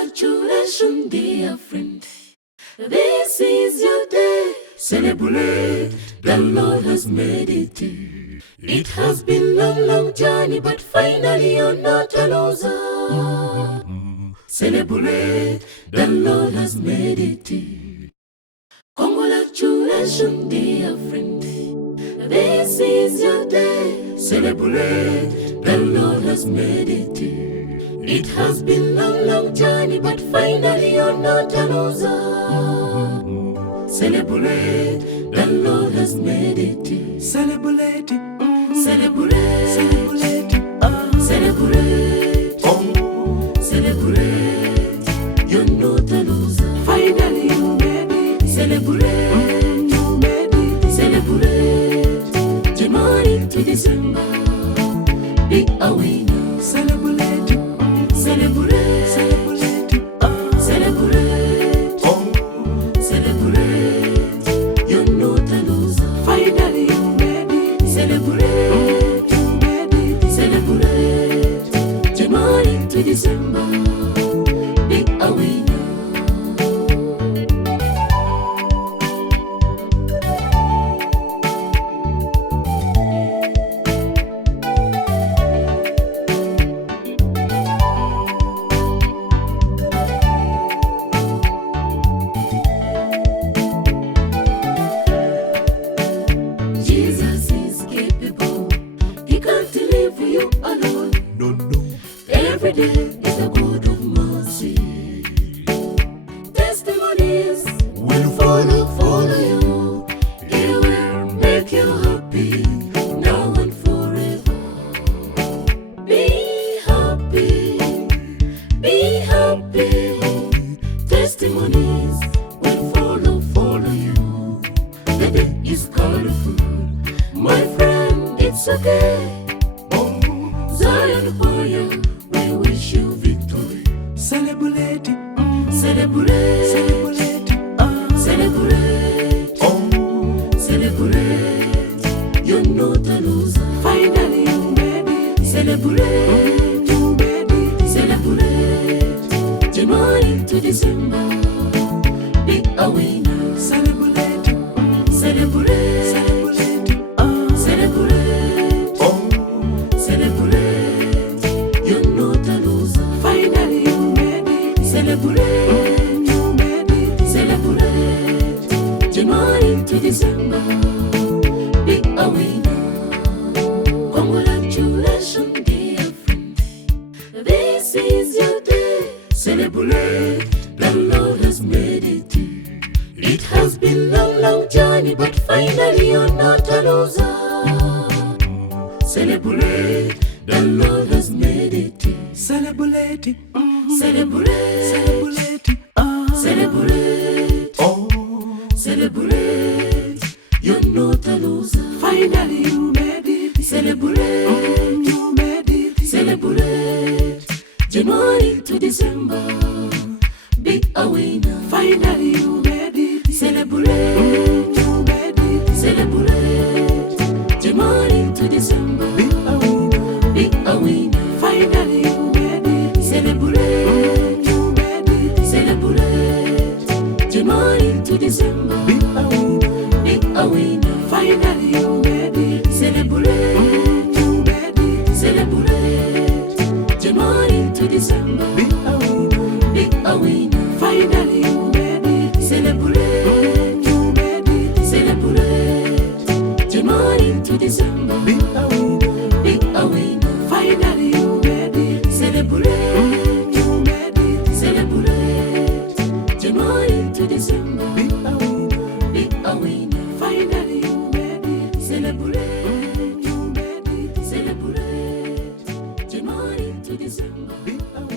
Congratulations, dear friend. This is your day. Celebrate, the Lord has made it. It has been long journey, but finally you're not a loser. Celebrate, the Lord has made it. Congratulations, dear friend. This is your day. Celebrate, the Lord has made it. It has been long journey, but finally you're not a loser. Celebrate, the Lord has made it. Celebrate it. Celebrate, Celebrate it. celebrate, Oh, celebrate. You're not a loser. finally you made it. Celebrate, You made it. celebrate. January to December, be a winner. Celebrate it. Celebrate, Celebrate it. celebrate, Oh, celebrate. You're not a loser. finally you made it. Celebrate, You made it. celebrate. January to December, be a winner. Jesus is capable. He can't leave you alone. No, no. Every day is a God of mercy. Testimonies will follow you. He will make you happy now and forever. Be happy, be happy. Testimonies will follow you. The day is colorful, my friend. It's okay. Zion Hoya, we wish you victory. Celebrate it. Celebrate, Celebrate it. celebrate, Oh, celebrate. You're not a loser. finally you made it. Celebrate, You made it. celebrate. January to December, be a winner. Celebrate it. Celebrate, Celebrate it. celebrate, Oh, celebrate. You're not a loser. finally you made it. Celebrate, You made it. celebrate. January to December, be a winner. Congratulations, dear friend. This is your day. Celebrate, the Lord has made it. It has been long journey, but finally you're not a loser. Celebrate, the Lord has made it. Celebrate it. Celebrate, Celebrate it. celebrate, Oh, celebrate. You're not a loser. finally you made it. Celebrate, You made it. celebrate. January to December, be a winner. Finally you made it. Celebrate, You made it. celebrate. January to December, Be a winner. be a winner. Finally you made it. Celebrate, You made it. celebrate. January to December, Be a winner. be a winner. Finally you made it. Celebrate, You made it. celebrate. January to December, Be a winner. be a winner. Finally you made it. Celebrate, You made it. celebrate. January to December, Be a winner. be a winner. Finally you made it. Celebrate, You made it. celebrate. January to December, Be a winner. be a winner. Finally you made it. Celebrate, You made it. celebrate. January to December, Be a winner.